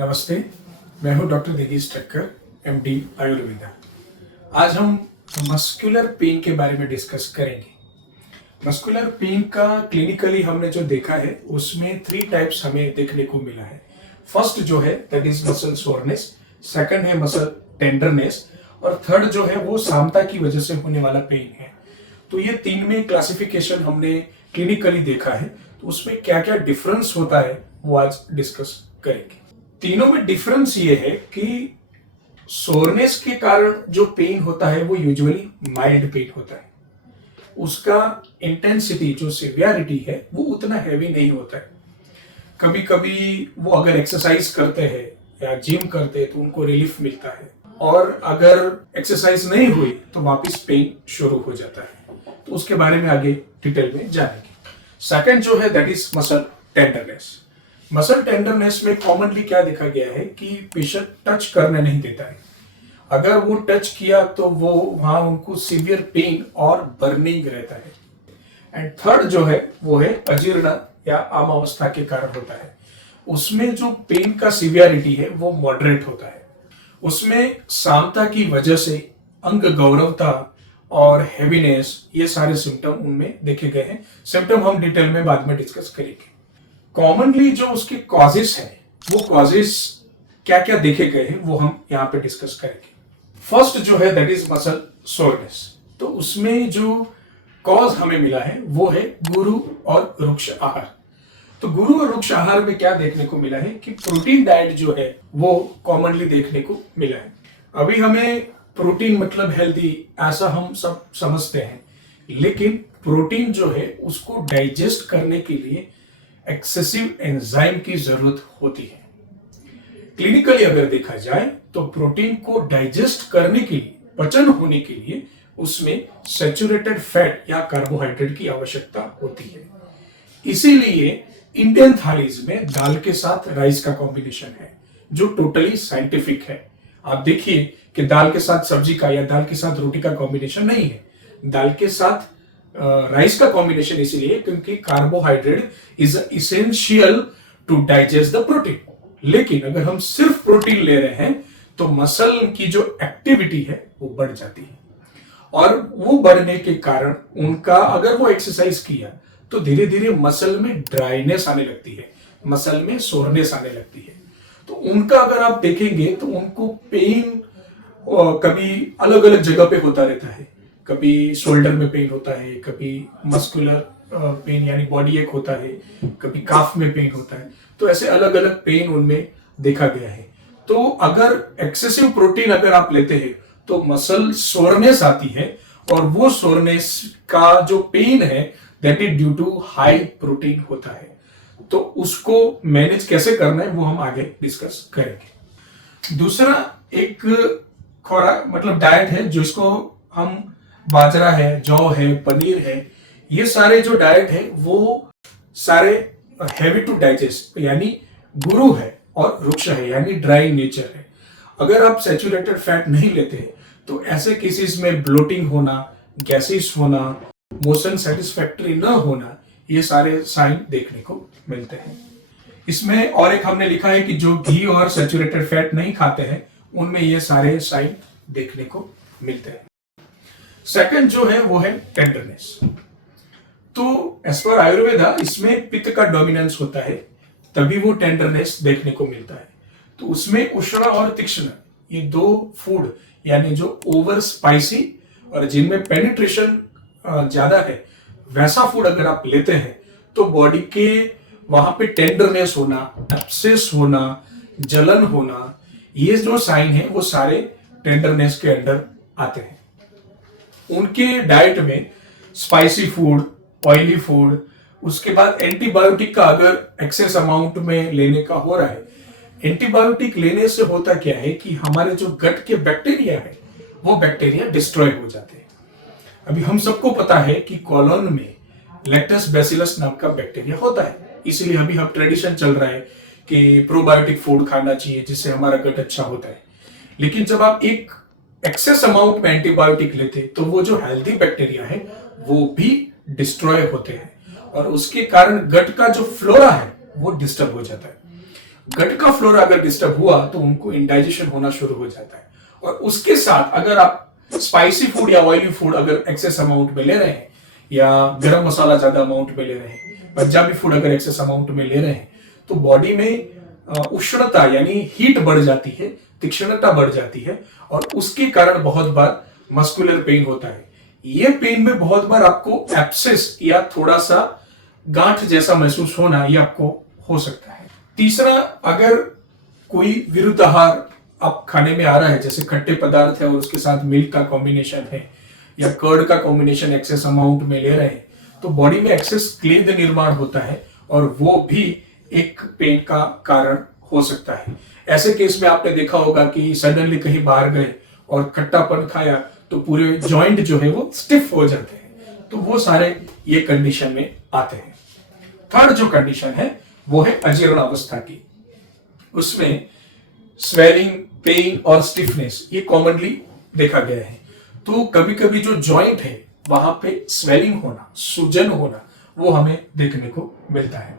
नमस्ते, मैं हूं डॉक्टर देगीस ठक्कर, एमडी आयुर्वेदा। आज हम मस्कुलर पेन के बारे में डिस्कस करेंगे। मस्कुलर पेन का क्लिनिकली हमने जो देखा है उसमें 3 टाइप्स हमें देखने को मिला है। फर्स्ट जो है that is muscle soreness, second है मसल टेंडरनेस और थर्ड जो है वो सामता की वजह से होने वाला पेन है। तो ये 3 में क्लासिफिकेशन हमने क्लिनिकली देखा है, तो उसमें क्या क्या डिफरेंस होता है वो आज डिस्कस करेंगे। तीनों में डिफरेंस ये है कि सोरनेस के कारण जो पेन होता है वो यूजुअली माइल्ड पेन होता है, उसका इंटेंसिटी जो सिवियरिटी है वो उतना हैवी नहीं होता है। कभी कभी वो अगर एक्सरसाइज करते हैं या जिम करते हैं तो उनको रिलीफ मिलता है, और अगर एक्सरसाइज नहीं हुई तो वापस पेन शुरू हो जाता है। तो उसके बारे में आगे डिटेल में जानेंगे। सेकंड जो है that is muscle tenderness. Muscle tenderness में कॉमनली क्या देखा गया है कि पेशेंट टच करने नहीं देता है। अगर वो टच किया तो वो वहां उनको सीवियर पेन और बर्निंग रहता है। एंड थर्ड जो है वो है अजीर्ण या आमावस्था के कारण होता है। उसमें जो पेन का सीवियरिटी है वो मॉडरेट होता है। उसमें सामता की वजह से अंग गौरवता और हैवीनेस ये सारे सिम्टम उनमें देखे गए हैं। सिम्टम हम डिटेल में बाद में डिस्कस करेंगे। कॉमनली जो उसके कॉजेस हैं वो कॉजेस क्या क्या देखे गए हैं वो हम यहाँ पे डिस्कस करेंगे। फर्स्ट जो है दैट इज मसल सोरनेस। तो उसमें जो कॉज हमें मिला है वो है गुरु और रुक्ष आहार। तो गुरु और रुक्ष आहार में क्या देखने को मिला है कि प्रोटीन डाइट जो है वो कॉमनली देखने को मिला है। अभी हमें प्रोटीन मतलब हेल्दी ऐसा हम सब समझते हैं, लेकिन प्रोटीन जो है उसको डाइजेस्ट करने के लिए एक्सेसिव एंजाइम की जरूरत होती है। क्लिनिकली अगर देखा जाए तो प्रोटीन को डाइजेस्ट करने के लिए, पचन होने के लिए उसमें सैचुरेटेड फैट या कार्बोहाइड्रेट की आवश्यकता होती है। इसीलिए इंडियन थालीज में दाल के साथ राइस का कॉम्बिनेशन है जो टोटली साइंटिफिक है। आप देखिए कि दाल के साथ सब्जी का या दाल के साथ रोटी का कॉम्बिनेशन नहीं है। दाल के साथ राइस का कॉम्बिनेशन इसीलिए क्योंकि carbohydrate is essential to digest the protein. लेकिन अगर हम सिर्फ प्रोटीन ले रहे हैं तो मसल की जो एक्टिविटी है वो बढ़ जाती है, और वो बढ़ने के कारण उनका अगर वो एक्सरसाइज किया तो धीरे धीरे मसल में ड्राइनेस आने लगती है, मसल में सोरनेस आने लगती है। तो उनका अगर आप देखेंगे तो उनको पेन कभी अलग अलग जगह पे होता रहता है। कभी शोल्डर में पेन होता है, कभी मस्कुलर पेन यानी बॉडी एक होता है, कभी काफ में पेन होता है। तो ऐसे अलग अलग पेन उनमें देखा गया है। तो अगर एक्सेसिव प्रोटीन अगर आप लेते हैं तो मसल सोरनेस आती है, और वो सोरनेस का जो पेन है that is due to high protein होता है। तो उसको मैनेज कैसे करना है वो हम आगे डिस्कस करेंगे। दूसरा एक खुराक मतलब डाइट है जिसको हम बाजरा है, जौ है, पनीर है, ये सारे जो डाइट है वो सारे हैवी टू डाइजेस्ट यानी गुरु है और रुक्ष है यानी ड्राई नेचर है। अगर आप सैचुरेटेड फैट नहीं लेते हैं तो ऐसे केसेस में ब्लोटिंग होना, गैसेस होना, मोशन सेटिस्फैक्टरी न होना, ये सारे साइन देखने को मिलते हैं। इसमें और एक हमने लिखा है कि जो घी और सैचुरेटेड फैट नहीं खाते हैं उनमें ये सारे साइन देखने को मिलते हैं। सेकंड जो है वो है टेंडरनेस। तो एज पर आयुर्वेदा इसमें पित्त का डोमिनेंस होता है, तभी वो टेंडरनेस देखने को मिलता है। तो उसमें उष्ण और तीक्ष्ण ये 2 फूड यानी जो ओवर स्पाइसी और जिनमें पेनिट्रेशन ज्यादा है वैसा फूड अगर आप लेते हैं तो बॉडी के वहां पे टेंडरनेस होना, एब्सेस होना, जलन होना, ये जो साइन है वो सारे टेंडरनेस के अंडर आते हैं। उनके डाइट में स्पाइसी फूड, ऑयली फूड, उसके बाद एंटीबायोटिक का अगर एक्सेस अमाउंट में लेने का हो रहा है, एंटीबायोटिक लेने से होता क्या है कि हमारे जो गट के बैक्टीरिया है वो बैक्टीरिया डिस्ट्रॉय हो जाते हैं। अभी हम सबको पता है कि कॉलोन में लैक्टस बैसिलस नाम का बैक्टीरिया होता है, इसलिए अभी हम ट्रेडिशन चल रहा है कि प्रोबायोटिक फूड खाना चाहिए जिससे हमारा गट अच्छा होता है। लेकिन जब आप एक एक्सेस अमाउंट में एंटीबायोटिक लेते तो वो जो हेल्दी बैक्टीरिया है वो भी डिस्ट्रॉय होते हैं, और उसके कारण गट का जो फ्लोरा है वो डिस्टर्ब हो जाता है। गट का फ्लोरा अगर डिस्टर्ब हुआ तो उनको इंडाइजेशन होना शुरू हो जाता है। और उसके साथ अगर आप स्पाइसी फूड या ऑयली फूड अगर एक्सेस अमाउंट में ले रहे हैं, या गरम मसाला ज्यादा अमाउंट में ले रहे हैं, पंजाबी फूड अगर एक्सेस अमाउंट में ले रहे हैं, तो बॉडी में उष्णता यानी हीट बढ़ जाती है, तीक्ष्णता बढ़ जाती है, और उसके कारण बहुत बार मस्कुलर पेन होता है। ये पेन में बहुत बार आपको एब्सेस या थोड़ा सा गांठ जैसा महसूस होना ये आपको हो सकता है। तीसरा, अगर कोई विरुद्ध आहार आप खाने में आ रहा है, जैसे खट्टे पदार्थ है और उसके साथ मिल्क का कॉम्बिनेशन है, या कर्ड का कॉम्बिनेशन एक्सेस अमाउंट में ले रहे हैं, तो बॉडी में एक्सेस क्लेद निर्माण होता है और वो भी एक पेन का कारण हो सकता है। ऐसे केस में आपने देखा होगा कि सडनली कहीं बाहर गए और खट्टापन खाया तो पूरे जॉइंट जो है वो स्टिफ हो जाते हैं, तो वो सारे ये कंडीशन में आते हैं। थर्ड जो कंडीशन है वो है अजीर्ण अवस्था की। उसमें स्वेलिंग, पेन और स्टिफनेस ये कॉमनली देखा गया है। तो कभी कभी जो जॉइंट है वहां पे स्वेलिंग होना, सूजन होना, वो हमें देखने को मिलता है।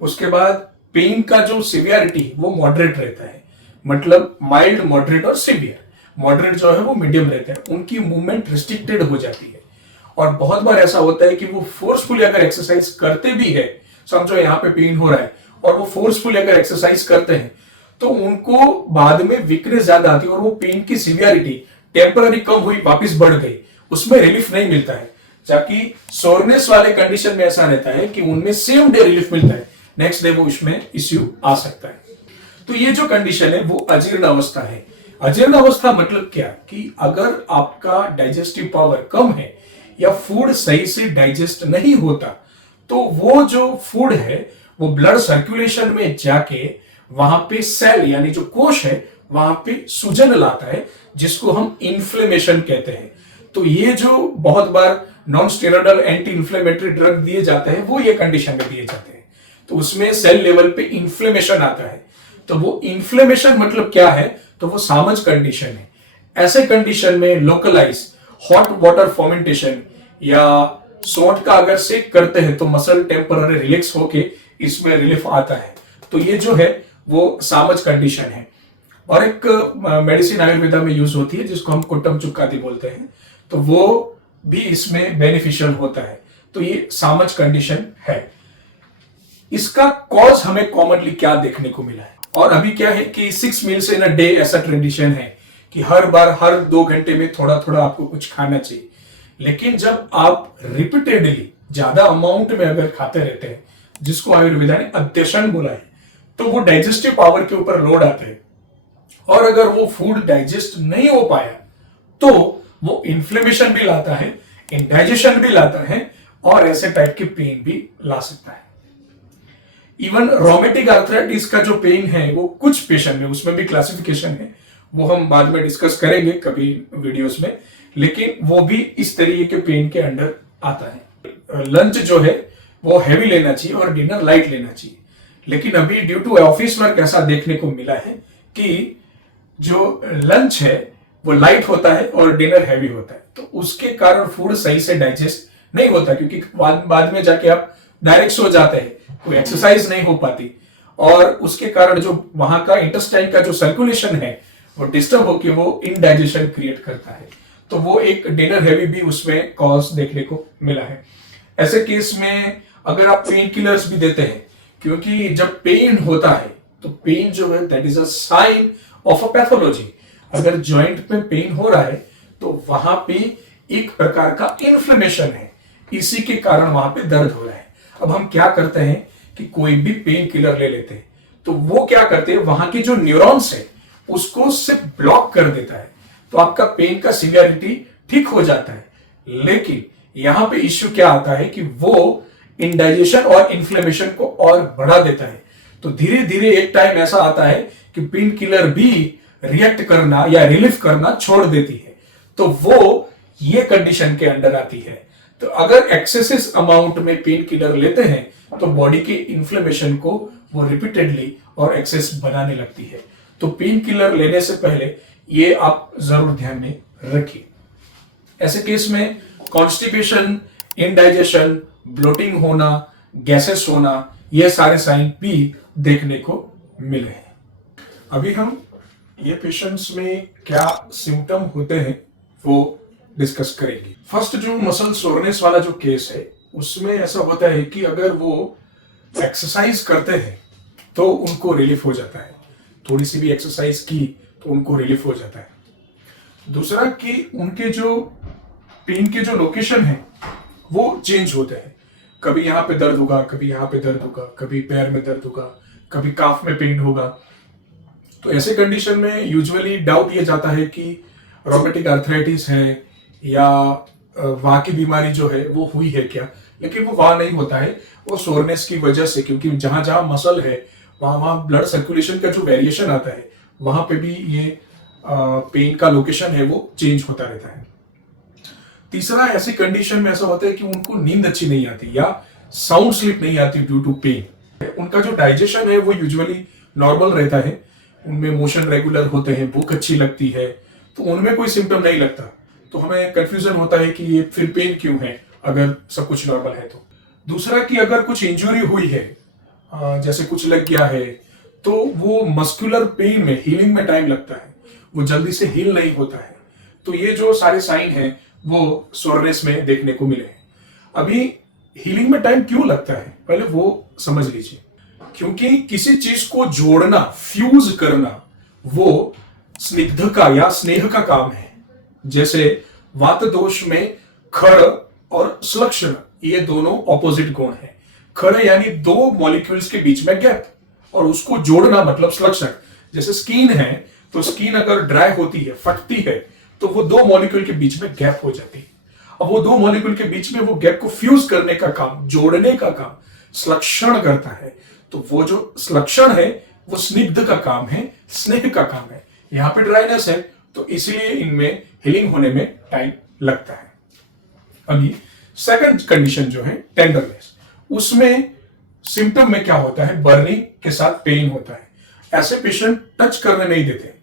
उसके बाद पेन का जो सिवियरिटी वो मॉडरेट रहता है, मतलब माइल्ड, मॉडरेट और सिवियर। मॉडरेट जो है वो मीडियम रहता है, उनकी मूवमेंट रिस्ट्रिक्टेड हो जाती है। और बहुत बार ऐसा होता है कि वो फोर्सफुली अगर एक्सरसाइज करते भी है, समझो यहाँ पे पेन हो रहा है और वो फोर्सफुली अगर एक्सरसाइज करते हैं, तो उनको बाद में वीकनेस ज्यादा आती है और वो पेन की सिवियरिटी टेम्पररी कम हुई वापस बढ़ गई, उसमें रिलीफ नहीं मिलता है। जबकि सोरनेस वाले कंडीशन में ऐसा रहता है कि उनमें सेम डे रिलीफ मिलता है, नेक्स्ट डे वो इसमें इश्यू आ सकता है। तो ये जो कंडीशन है वो अजीर्ण अवस्था है। अजीर्ण अवस्था मतलब क्या कि अगर आपका डाइजेस्टिव पावर कम है या फूड सही से डाइजेस्ट नहीं होता, तो वो जो फूड है वो ब्लड सर्कुलेशन में जाके वहां पे सेल यानी जो कोश है वहां पे सूजन लाता है, जिसको हम इन्फ्लेमेशन कहते हैं। तो ये जो बहुत बार non steroidal anti inflammatory drug दिए जाते हैं वो ये कंडीशन में दिए जाते हैं, तो उसमें सेल लेवल पे इन्फ्लेमेशन आता है। तो वो इन्फ्लेमेशन मतलब क्या है, तो वो सामज कंडीशन है। ऐसे कंडीशन में लोकलाइज हॉट वाटर फॉर्मेंटेशन या सोंठ का अगर सेक करते हैं तो मसल टेम्पररी रिलैक्स होके इसमें रिलीफ आता है। तो ये जो है वो सामज कंडीशन है। और एक मेडिसिन आयुर्वेदा में यूज होती है जिसको हम कुट्टम चुक्कादी बोलते हैं, तो वो भी इसमें बेनिफिशियल होता है। तो ये सामज कंडीशन है। इसका कॉज हमें कॉमनली क्या देखने को मिला है, और अभी क्या है कि 6 मील्स इन अ डे ऐसा ट्रेडिशन है कि हर बार हर 2 घंटे में थोड़ा थोड़ा आपको कुछ खाना चाहिए। लेकिन जब आप रिपीटेडली ज्यादा अमाउंट में अगर खाते रहते हैं, जिसको आयुर्वेदा ने अत्यशन बोला है, तो वो डाइजेस्टिव पावर के ऊपर लोड आते हैं, और अगर वो फूड डाइजेस्ट नहीं हो पाया तो वो इन्फ्लेमेशन भी लाता है, इंडाइजेशन भी लाता है, और ऐसे टाइप के पेन भी ला सकता है। इवन रोमेटिक आर्थराइटिस का जो पेन है वो कुछ पेशेंट में, उसमें भी क्लासिफिकेशन है, वो हम बाद में डिस्कस करेंगे कभी वीडियोस में, लेकिन वो भी इस तरीके के पेन के अंडर आता है। लंच जो है वो हैवी लेना चाहिए और डिनर लाइट लेना चाहिए। लेकिन अभी ड्यू टू ऑफिस वर्क ऐसा देखने को मिला है कि जो लंच है वो लाइट होता है और डिनर हैवी होता है, तो उसके कारण फूड सही से डाइजेस्ट नहीं होता, क्योंकि बाद में जाके आप डायरेक्ट सो जाते हैं, कोई एक्सरसाइज नहीं हो पाती, और उसके कारण जो वहां का इंटेस्टाइन का जो सर्कुलेशन है वो डिस्टर्ब होकर वो इनडाइजेशन क्रिएट करता है। तो वो एक डिनर हैवी भी उसमें कॉज देखने को मिला है। ऐसे केस में अगर आप पेन किलर्स भी देते हैं, क्योंकि जब पेन होता है तो पेन जो है that is a sign of a pathology. अगर जॉइंट में पेन हो रहा है तो वहां पे एक प्रकार का इन्फ्लेमेशन है, इसी के कारण वहां पे दर्द हो रहा है। अब हम क्या करते हैं कि कोई भी पेन किलर ले लेते हैं, तो वो क्या करते हैं, वहां की जो न्यूरॉन्स है उसको सिर्फ ब्लॉक कर देता है, तो आपका पेन का सिवियरिटी ठीक हो जाता है। लेकिन यहां पे इश्यू क्या आता है कि वो इंडाइजेशन और इन्फ्लेमेशन को और बढ़ा देता है। तो धीरे धीरे एक टाइम ऐसा आता है कि पेन किलर भी रिएक्ट करना या रिलीफ करना छोड़ देती है, तो वो ये कंडीशन के अंडर आती है। तो अगर एक्सेसिव अमाउंट में पेन किलर लेते हैं तो बॉडी के इन्फ्लेमेशन को वो रिपीटेडली और एक्सेस बनाने लगती है। तो पेन किलर लेने से पहले ये आप जरूर ध्यान में रखिए। ऐसे केस में कॉन्स्टिपेशन, इंडाइजेशन, ब्लोटिंग होना, गैसेस होना, ये सारे साइन भी देखने को मिले हैं। अभी हम ये पेशेंट्स में क्या सिम्टम होते हैं वो डिस्कस करेंगे। फर्स्ट जो मसल सोरनेस वाला जो केस है उसमें ऐसा होता है कि अगर वो एक्सरसाइज करते हैं तो उनको रिलीफ हो जाता है, थोड़ी सी भी एक्सरसाइज की तो उनको रिलीफ हो जाता है। दूसरा कि उनके जो पेन के जो लोकेशन है वो चेंज होते हैं, कभी यहाँ पे दर्द होगा, कभी यहाँ पे दर्द होगा, कभी पैर में दर्द होगा, कभी काफ में पेन होगा। तो ऐसे कंडीशन में यूजुअली डाउट ये जाता है कि रोमेटिक आर्थराइटिस है या वहाँ की बीमारी जो है वो हुई है क्या, लेकिन वो वहाँ नहीं होता है, वो सोरनेस की वजह से, क्योंकि जहां जहां मसल है वहां ब्लड सर्कुलेशन का जो वेरिएशन आता है वहां पे भी ये पेन का लोकेशन है वो चेंज होता रहता है। तीसरा, ऐसी कंडीशन में ऐसा होता है कि उनको नींद अच्छी नहीं आती या साउंड स्लीप नहीं आती ड्यू टू पेन। उनका जो डाइजेशन है वो यूजुअली नॉर्मल रहता है, उनमें मोशन रेगुलर होते हैं, भूख अच्छी लगती है, तो उनमें कोई सिम्टम नहीं लगता। तो हमें कंफ्यूजन होता है कि ये फिर पेन क्यों है अगर सब कुछ नॉर्मल है तो। दूसरा कि अगर कुछ इंजरी हुई है, जैसे कुछ लग गया है, तो वो मस्कुलर पेन में हीलिंग में टाइम लगता है, वो जल्दी से हील नहीं होता है। तो ये जो सारे साइन हैं वो सोरनेस में देखने को मिले हैं। अभी हीलिंग में टाइम क्यों लगता है पहले वो समझ लीजिए। क्योंकि किसी चीज को जोड़ना, फ्यूज करना, वो स्निग्ध का या स्नेह का काम है। जैसे वात दोष में खड़ और श्लक्षण ये दोनों ऑपोजिट गुण हैं। खड़ यानी दो मॉलिक्यूल्स के बीच में गैप, और उसको जोड़ना मतलब श्लक्षण। जैसे स्किन है तो स्किन अगर ड्राई होती है, फटती है, तो वो दो मॉलिक्यूल के बीच में गैप हो जाती है। अब वो दो मॉलिक्यूल के बीच में वो गैप को फ्यूज करने का काम, जोड़ने का काम श्लक्षण करता है। तो वो जो श्लक्षण है वो स्निग्ध का काम है, स्नेह का काम है। यहाँ पे ड्राइनेस है तो इसलिए इनमें हीलिंग होने में टाइम लगता है। अभी सेकंड कंडीशन जो है टेंडरनेस, उसमें सिम्टम में क्या होता है, बर्निंग के साथ पेन होता है। ऐसे पेशेंट टच करने नहीं देते,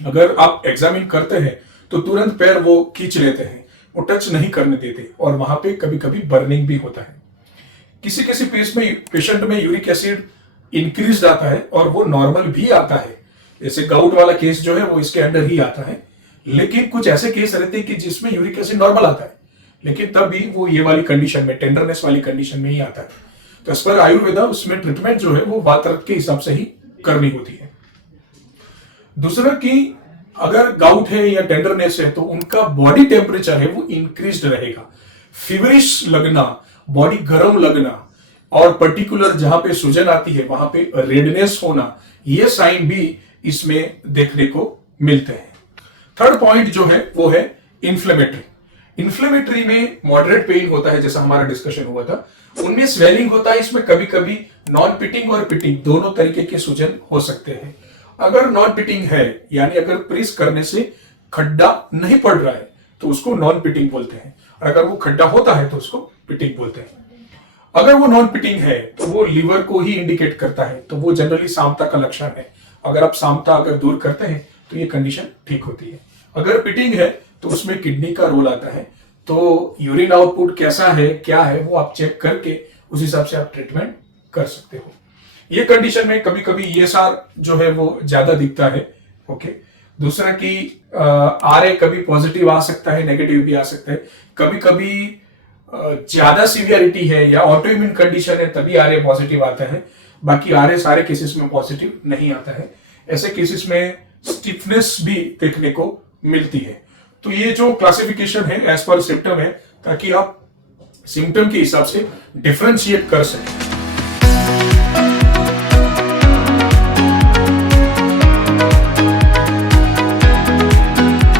अगर आप एग्जामिन करते हैं तो तुरंत पैर वो खींच लेते हैं, वो टच नहीं करने देते, और वहां पे कभी कभी बर्निंग भी होता है। किसी किसी पेशेंट में यूरिक एसिड इंक्रीज आता है और वो नॉर्मल भी आता है, जैसे गाउट वाला केस जो है वो इसके अंडर ही आता है। लेकिन कुछ ऐसे केस रहते हैं कि जिसमें यूरिक एसिड नॉर्मल आता है, लेकिन तब भी वो ये वाली कंडीशन में, टेंडरनेस वाली कंडीशन में ही आता है। तो इस पर आयुर्वेदा उसमें ट्रीटमेंट जो है वो वातरक्त के हिसाब से ही करनी होती है। दूसरा कि अगर गाउट है या टेंडरनेस है तो उनका बॉडी टेम्परेचर है वो इंक्रीज्ड रहेगा, फीवरिश लगना, बॉडी गर्म लगना, और पर्टिकुलर जहां पे सूजन आती है वहां पे रेडनेस होना, ये साइन भी इसमें देखने को मिलते हैं। थर्ड पॉइंट जो है वो है इन्फ्लेमेटरी। इन्फ्लेमेटरी में मॉडरेट पेन होता है, जैसा हमारा डिस्कशन हुआ था, उनमें स्वेलिंग होता है। इसमें कभी कभी नॉन पिटिंग और पिटिंग दोनों तरीके के सूजन हो सकते हैं। अगर नॉन पिटिंग है यानी अगर प्रेस करने से खड्डा नहीं पड़ रहा है तो उसको नॉन पिटिंग बोलते हैं, और अगर वो खड्डा होता है तो उसको पिटिंग बोलते हैं। अगर वो नॉन पिटिंग है तो वो लीवर को ही इंडिकेट करता है, तो वो जनरली सामता का लक्षण है। अगर आप सामता अगर दूर करते हैं तो ये कंडीशन ठीक होती है। अगर पिटिंग है तो उसमें किडनी का रोल आता है, तो यूरिन आउटपुट कैसा है, क्या है, वो आप चेक करके उस हिसाब से आप ट्रीटमेंट कर सकते हो। ये कंडीशन में कभी कभी ये सार जो है वो ज्यादा दिखता है। ओके, दूसरा कि आरए कभी पॉजिटिव आ सकता है, नेगेटिव भी आ सकता है। कभी कभी ज्यादा सीवियरिटी है या ऑटो इम्यून कंडीशन है तभी आरए पॉजिटिव आता है, बाकी आरए सारे केसेस में पॉजिटिव नहीं आता है। ऐसे केसेस में स्टिफनेस भी देखने को मिलती है। तो ये जो क्लासिफिकेशन है एज पर सिम्टम है, ताकि आप सिम्टम के हिसाब से डिफरेंशिएट कर सकें।